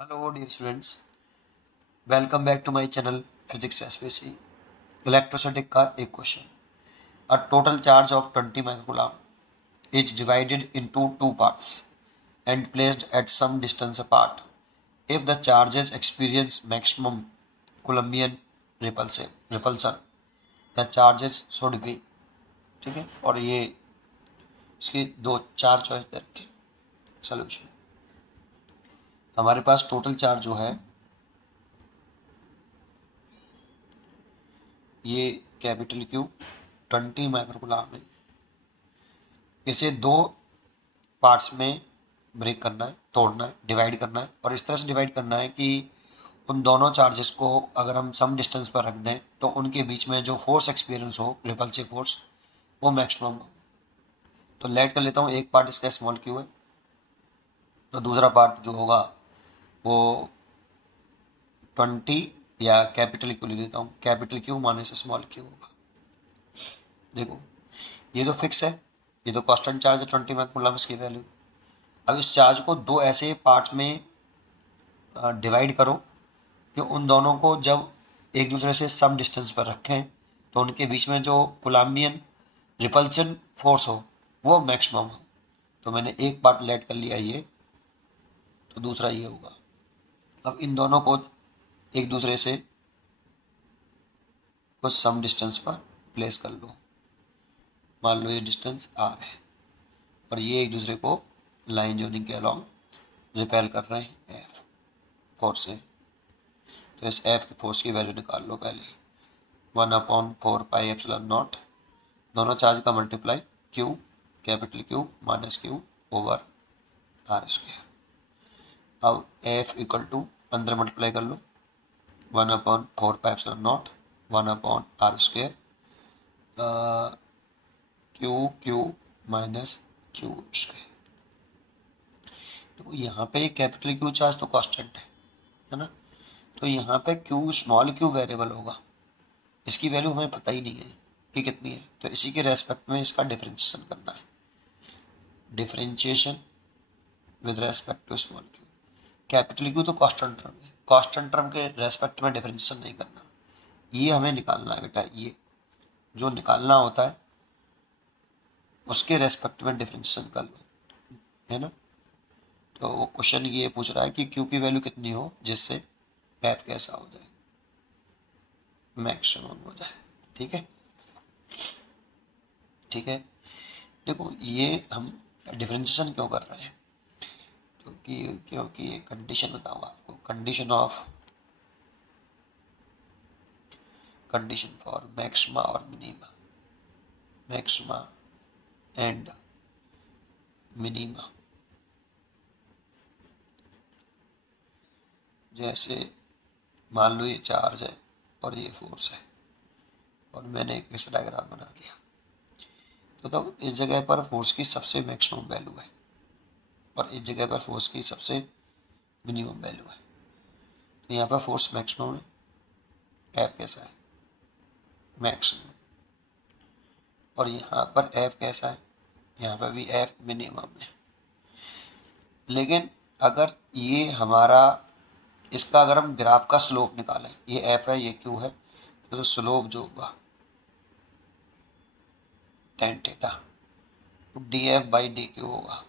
Hello dear students, welcome back to my channel Physics SPC. Electrostatic का एक question. A total charge of 20 microcoulomb is divided into two parts and placed at some distance apart. If the charges experience maximum Coulombian repulsion, the charges should be. ठीक है, और ये इसकी चार choice दे रखी. Solution हमारे पास टोटल चार्ज जो है ये कैपिटल क्यू 20 माइक्रोकूलम है. इसे दो पार्ट्स में ब्रेक करना है, तोड़ना है, डिवाइड करना है. और इस तरह से डिवाइड करना है कि उन दोनों चार्जेस को अगर हम सम डिस्टेंस पर रख दें तो उनके बीच में जो फोर्स एक्सपीरियंस हो, रिपल्सिव फोर्स, वो मैक्सिमम हो. तो लेट कर लेता हूँ, एक पार्ट इसका स्मॉल क्यू है, तो दूसरा पार्ट जो होगा वो 20 या कैपिटल क्यू ले लेता हूँ. कैपिटल क्यू माने से स्मॉल क्यू होगा. देखो ये तो फिक्स है, ये तो कांस्टेंट चार्ज है 20 माइक्रोकूलम इसकी वैल्यू. अब इस चार्ज को दो ऐसे पार्ट्स में डिवाइड करो कि उन दोनों को जब एक दूसरे से सम डिस्टेंस पर रखें तो उनके बीच में जो कोलम्बियन रिपल्शन फोर्स हो वो मैक्सिमम हो. तो मैंने एक पार्ट लेट कर लिया ये, तो दूसरा ये होगा. अब इन दोनों को एक दूसरे से कुछ सम डिस्टेंस पर प्लेस कर लो. मान लो ये डिस्टेंस आर है और ये एक दूसरे को लाइन जोनिंग के अलॉन्ग रिपेल कर रहे हैं एफ फोर्स से. तो इस एफ की फोर्स की वैल्यू निकाल लो पहले. 1/4πε0, दोनों चार्ज का multiply Q, capital Q minus Q over R square. अब एफ इक्वल टू अंदर मल्टीप्लाई कर लो 1/4πε0 1/r square Q minus Q square. तो यहाँ पे कैपिटल क्यू चार्ज तो कांस्टेंट है ना, तो यहाँ पे क्यू स्मॉल क्यू वेरिएबल होगा. इसकी वैल्यू हमें पता ही नहीं है कि कितनी है, तो इसी के रेस्पेक्ट में इसका डिफरेंशिएशन करना है. Differentiation with respect to small Q. Capital Q तो कांस्टेंट टर्म है, कांस्टेंट टर्म के रेस्पेक्ट में डिफरेंशिएशन नहीं करना. ये हमें निकालना है बेटा, ये जो निकालना होता है उसके रेस्पेक्ट में डिफरेंशिएशन कर लो, है ना. तो वो क्वेश्चन ये पूछ रहा है कि क्यू की वैल्यू कितनी हो जिससे एफ कैसा हो जाए, मैक्सिमम हो जाए. ठीक है, ठीक है. देखो ये हम डिफरेंशिएशन क्यों कर रहे हैं, क्योंकि ये कंडीशन बताऊँ आपको. कंडीशन फॉर मैक्सिमा और मिनिमा, मैक्सिमा एंड मिनिमा. जैसे मान लो ये चार्ज है और ये फोर्स है और मैंने एक ऐसा डायग्राम बना दिया, तो तब इस जगह पर फोर्स की सबसे मैक्सिमम वैल्यू है और इस जगह पर फोर्स की सबसे मिनिमम वैल्यू है. तो यहाँ पर फोर्स मैक्सिमम है, एफ कैसा है, मैक्सिमम. और यहाँ पर एफ कैसा है, यहाँ पर भी एफ मिनिमम है. लेकिन अगर ये हमारा, इसका अगर हम ग्राफ का स्लोप निकालें, ये एफ है ये क्यू है, तो स्लोप जो होगा tan theta D F by D Q होगा.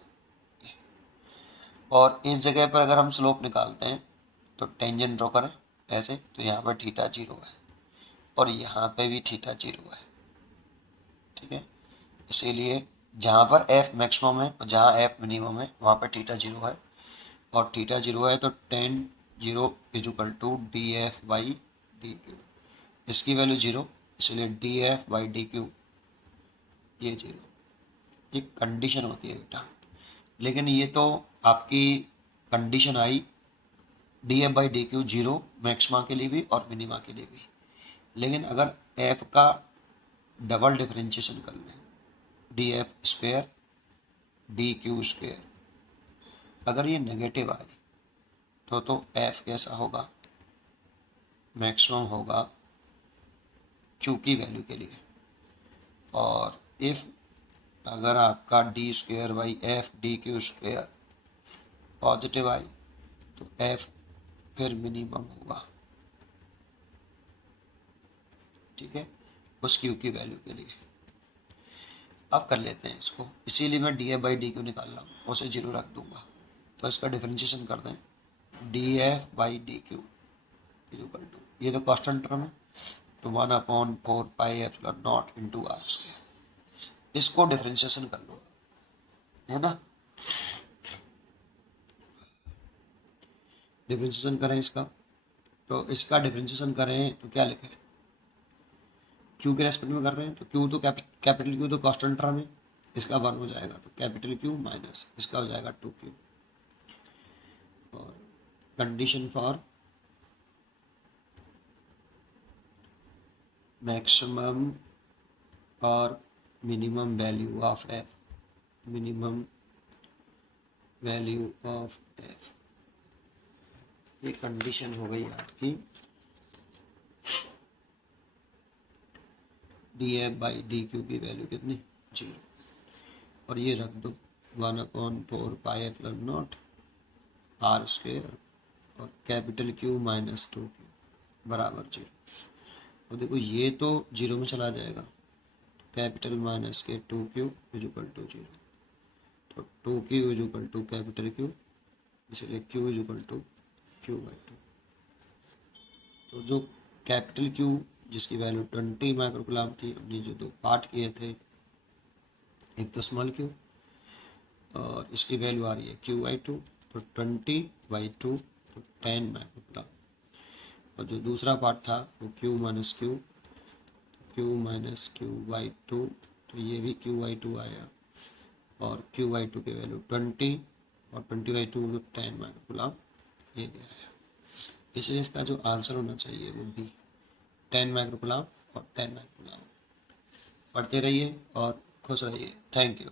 और इस जगह पर अगर हम स्लोप निकालते हैं तो टेंजेंट ड्रॉ करें ऐसे, तो यहाँ पर थीटा 0 है और यहाँ पे भी थीटा 0 है. ठीक है, इसीलिए जहाँ पर एफ मैक्सिमम है और जहाँ एफ मिनिमम है वहाँ पर थीटा 0 है. और थीटा 0 है तो tan 0 is equal to D F by D Q. इसकी वैल्यू 0, इसलिए D F by D Q ये 0. ये कंडीशन होती है बेटा. लेकिन ये तो आपकी condition I D F by D Q 0 maxima के लिए भी और मिनिमा के लिए भी. लेकिन अगर एफ का डबल डिफरेंशिएशन कर लें, D F square D q square, अगर ये नेगेटिव आए तो एफ कैसा होगा, मैक्सिमम होगा क्यू की वैल्यू के लिए. और इफ अगर आपका d square by f d q square positive आई तो एफ फिर मिनिमम होगा, ठीक है, उस क्यू की वैल्यू के लिए। अब कर लेते हैं इसको, इसीलिए मैं D F by D Q निकाल रहा हूँ, उसे जीरो रख दूंगा। तो इसका डिफरेंशिएशन कर दें, D F by D Q equal to, ये तो कांस्टेंट टर्म है, तो 1/4πε0 इंटू आर स्क्वायर। इसको डिफरेंशिएशन कर लो, है ना। डिफरेंशिएशन करें इसका, तो इसका डिफरेंशिएशन करें तो क्या लिखें, क्यू के रेस्पेक्ट में कर रहे हैं तो क्यू तो कैपिटल क्यू तो कांस्टेंट टर्म है, इसका 1 हो जाएगा, तो कैपिटल क्यू माइनस इसका हो जाएगा 2q। और कंडीशन फॉर मैक्सिमम और minimum value of F, minimum value of F, ये कंडीशन हो गई आपकी D F by D Q की वैल्यू कितनी, 0। और ये रख दो 1/4πε0 आर स्क्वायर और कैपिटल क्यू माइनस 2q बराबर 0। और देखो ये तो 0 में चला जाएगा, कैपिटल माइनस के 2q इक्वल टू 0, तो 2q equal to capital Q, इसलिए q इक्वल टू q/2। तो जो कैपिटल क्यू जिसकी वैल्यू 20 माइक्रोकुलाम थी, हमने जो 2 पार्ट किए थे, एक तो स्मॉल क्यू और इसकी वैल्यू आ रही है q/2, तो 20/2 तो 10 माइक्रोकुलाम। और जो दूसरा पार्ट था वो q minus Q, q minus q/2, तो ये भी q/2 आया, और q/2 की वैल्यू 20 और 20/2 तो 10 माइक्रोकुलाम ये भी आया। इसलिए इसका जो आंसर होना चाहिए वो भी 10 माइक्रोकुलाम और 10 माइक्रोकुलाम। पढ़ते रहिए और खुश रहिए। Thank you.